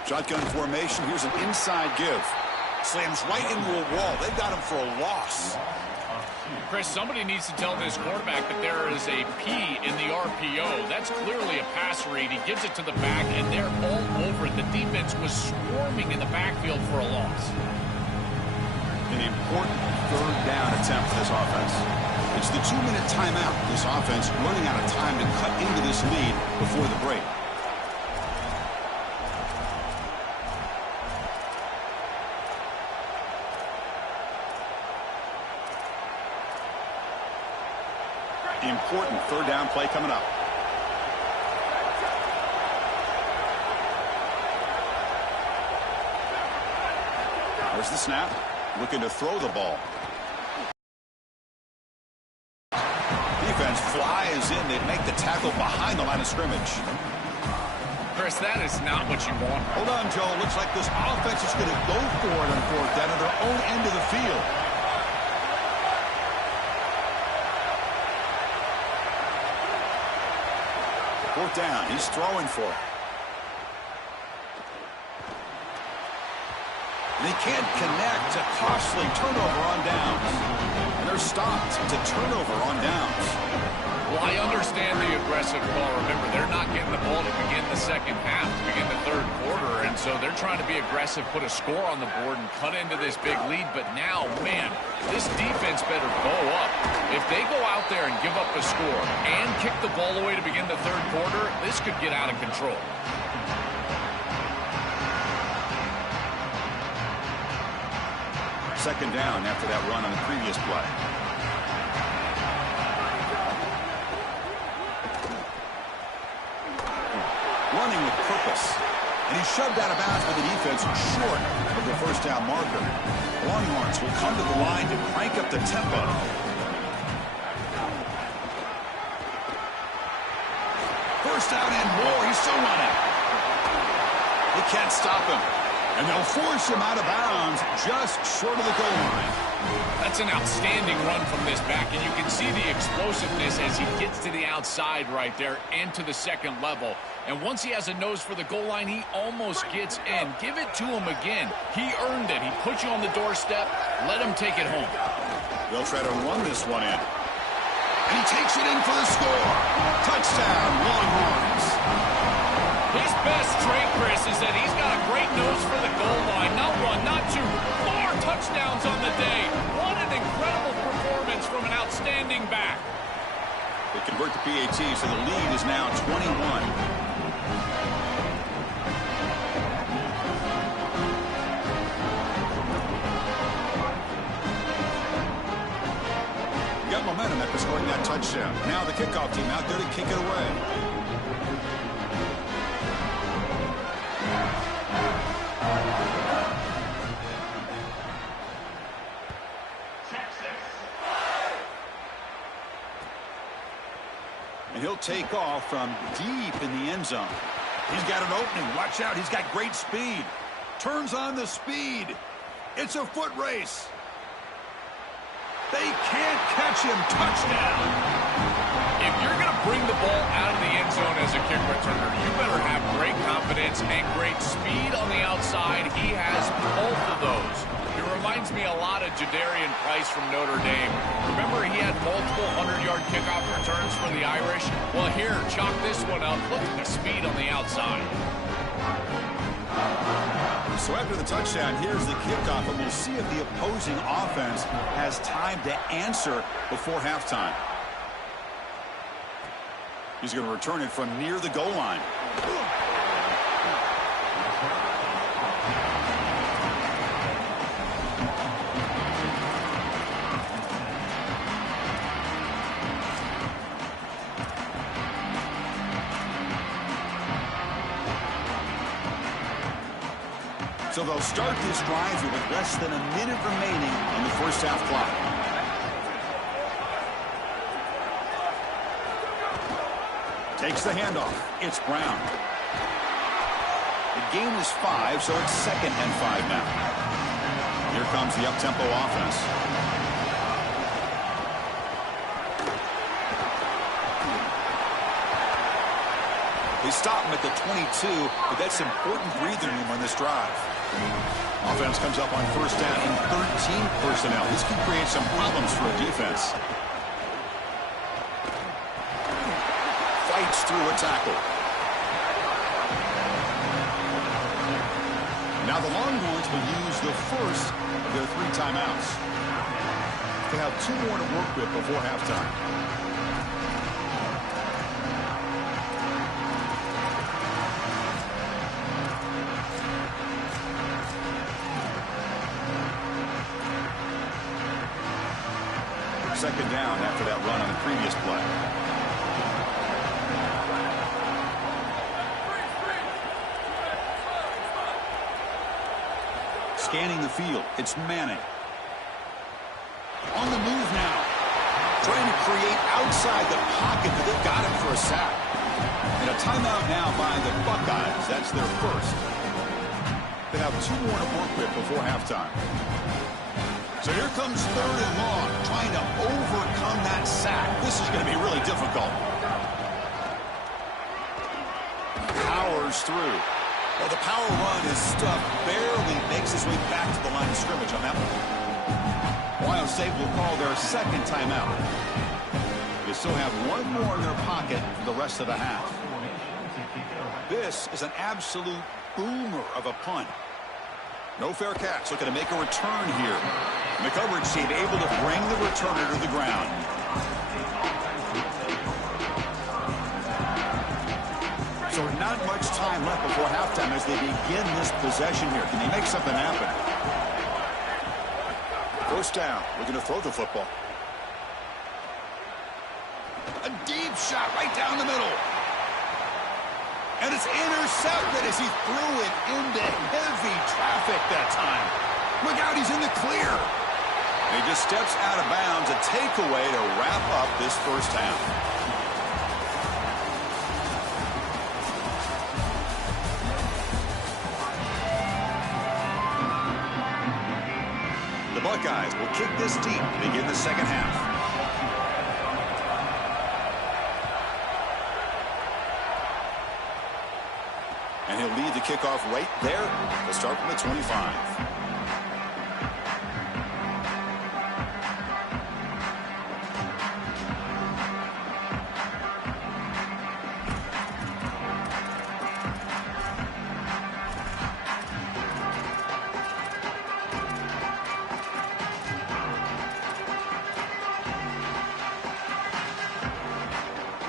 Shotgun formation. Here's an inside give. Slams right into a wall. They've got him for a loss. Chris, somebody needs to tell this quarterback that there is a P in the RPO. That's clearly a pass read. He gives it to the back, and they're all over it. The defense was swarming in the backfield for a loss. An important third down attempt for this offense. It's the 2-minute timeout. This offense running out of time to cut into this lead before the break. Important third down play coming up. There's the snap. Looking to throw the ball. Defense flies in. They make the tackle behind the line of scrimmage. Chris, that is not what you want. Hold on, Joe. Looks like this offense is going to go for it on fourth down at their own end of the field. Fourth down. He's throwing for it. And they can't connect. A costly turnover on downs. And they're stopped to turnover on downs. Well, I understand the aggressive call. Remember, they're not getting the ball to begin the second half, to begin the third quarter, and so they're trying to be aggressive, put a score on the board, and cut into this big lead. But now, man, this defense better bow up. If they go out there and give up a score and kick the ball away to begin the third quarter, this could get out of control. Second down after that run on the previous play. Running with purpose. And he's shoved out of bounds by the defense short of the first down marker. Longhorns will come to the line to crank up the tempo. First down and more. He's still running. They can't stop him. And they'll force him out of bounds just short of the goal line. That's an outstanding run from this back, and you can see the explosiveness as he gets to the outside right there and to the second level. And once he has a nose for the goal line, he almost gets in. Give it to him again. He earned it. He put you on the doorstep. Let him take it home. They'll try to run this one in. And he takes it in for the score. Touchdown, Longhorns. His best trait, Chris, is that he's got a great nose for the goal line. Not one, not two, 4 touchdowns on the day. What an incredible performance from an outstanding back. They convert the PAT, so the lead is now 21. Got momentum after scoring that touchdown. Now the kickoff team out there to kick it away. And he'll take off from deep in the end zone. He's got an opening. Watch out. He's got great speed. Turns on the speed. It's a foot race. They can't catch him. Touchdown. If you're going to bring the ball out of the end zone as a kick returner, you better have great confidence and great speed on the outside. He has both of those. It reminds me a lot of Jadarian Price from Notre Dame. Remember, he had multiple 100-yard kickoff returns for the Irish? Well, here, chalk this one up. Look at the speed on the outside. So after the touchdown, here's the kickoff, and we'll see if the opposing offense has time to answer before halftime. He's going to return it from near the goal line. So they'll start this drive with less than a minute remaining on the first half clock. Takes the handoff. It's Brown. The gain is 5, so it's 2nd and 5 now. Here comes the up-tempo offense. They stop him at the 22, but that's important breathing room on this drive. Offense comes up on first down and 13 personnel. This can create some problems for a defense. Fights through a tackle. Now the Longhorns will use the first of their 3 timeouts. They have 2 more to work with before halftime. Second down after that run on the previous play. Scanning the field, it's Manning. On the move now. Trying to create outside the pocket, but they've got him for a sack. And a timeout now by the Buckeyes. That's their first. They have 2 more to work with before halftime. So here comes 3rd and long, trying to overcome that sack. This is going to be really difficult. Powers through. Well, the power run is stuffed, barely makes his way back to the line of scrimmage on that one. Ohio State will call their 2nd timeout. They still have 1 more in their pocket for the rest of the half. This is an absolute boomer of a punt. No fair catch, looking to make a return here. And the coverage team able to bring the returner to the ground. So not much time left before halftime as they begin this possession here. Can they make something happen? First down, we're going to throw the football. A deep shot right down the middle. And it's intercepted as he threw it into heavy traffic that time. Look out, he's in the clear. And he just steps out of bounds, a takeaway to wrap up this first half. The Buckeyes will kick this deep to begin the second half. And he'll lead the kickoff right there. They'll start from the 25.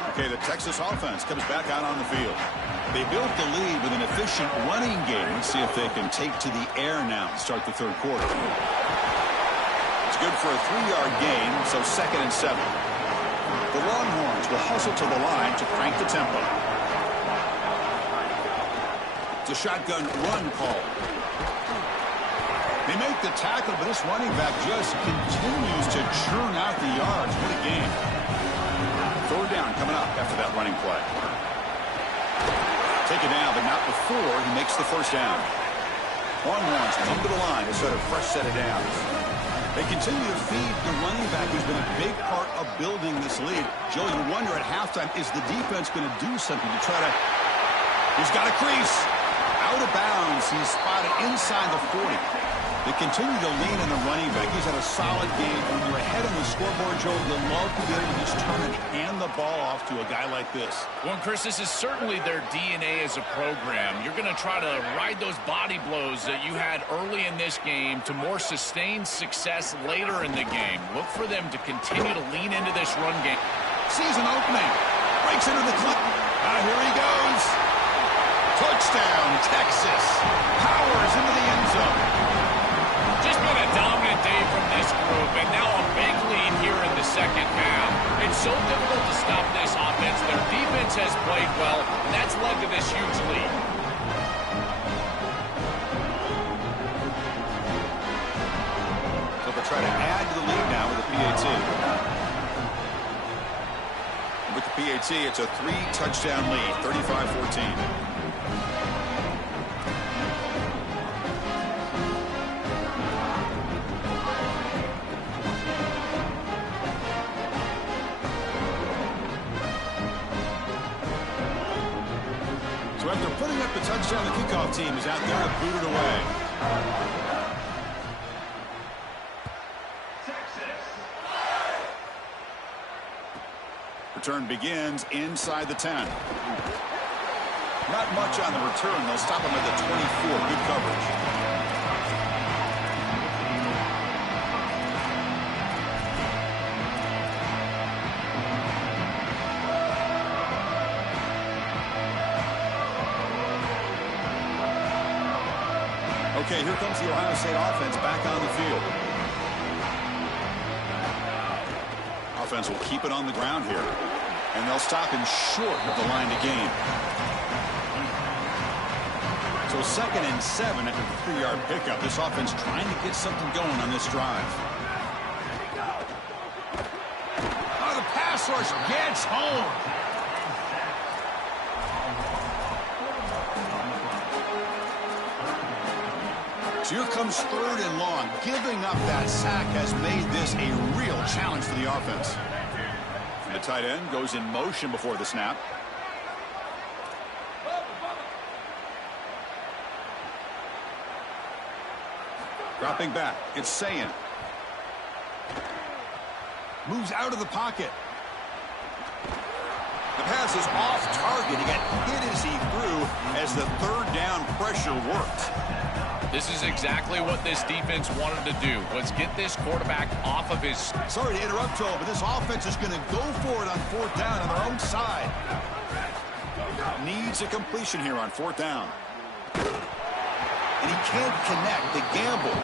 Okay, the Texas offense comes back out on the field. They built the lead with an efficient running game. Let's see if they can take to the air now to start the 3rd quarter. It's good for a 3-yard gain, so 2nd and 7. The Longhorns will hustle to the line to crank the tempo. It's a shotgun run call. They make the tackle, but this running back just continues to churn out the yards. What a game. Third down coming up after that running play. Take it down, but not before he makes the first down. Longhorns come to the line to set a fresh set of downs. They continue to feed the running back who's been a big part of building this lead. Joe, you wonder at halftime, is the defense going to do something to try to... He's got a crease. Out of bounds. He's spotted inside the 40. They continue to lean in the running back. He's had a solid game. When you're ahead on the scoreboard, Joe, you'll love to be able to just turn and hand the ball off to a guy like this. Well, Chris, this is certainly their DNA as a program. You're going to try to ride those body blows that you had early in this game to more sustained success later in the game. Look for them to continue to lean into this run game. Sees an opening. Breaks into the clip. Here he goes. Touchdown, Texas. Powers into the end zone. Just been a dominant day from this group, and now a big lead here in the second half. It's so difficult to stop this offense. Their defense has played well, and that's led to this huge lead. So they'll try to add to the lead now with the PAT. With the PAT, it's a 3-touchdown lead, 35-14. So after putting up the touchdown, the kickoff team is out there to boot it away. Return begins inside the 10. Not much on the return. They'll stop him at the 24. Good coverage. Okay, here comes the Ohio State offense back on the field. Offense will keep it on the ground here. And they'll stop him short of the line to gain. So 2nd and 7 after the 3-yard pickup. This offense trying to get something going on this drive. Oh, the pass rush gets home. So here comes 3rd and long. Giving up that sack has made this a real challenge for the offense. The tight end goes in motion before the snap. Dropping back, it's Sayin. Moves out of the pocket. The pass is off target. He got hit as he threw as the 3rd down pressure worked. This is exactly what this defense wanted to do, was get this quarterback off of his... Sorry to interrupt, Joel, but this offense is going to go for it on 4th down on their own side. Needs a completion here on 4th down. And he can't connect. The gamble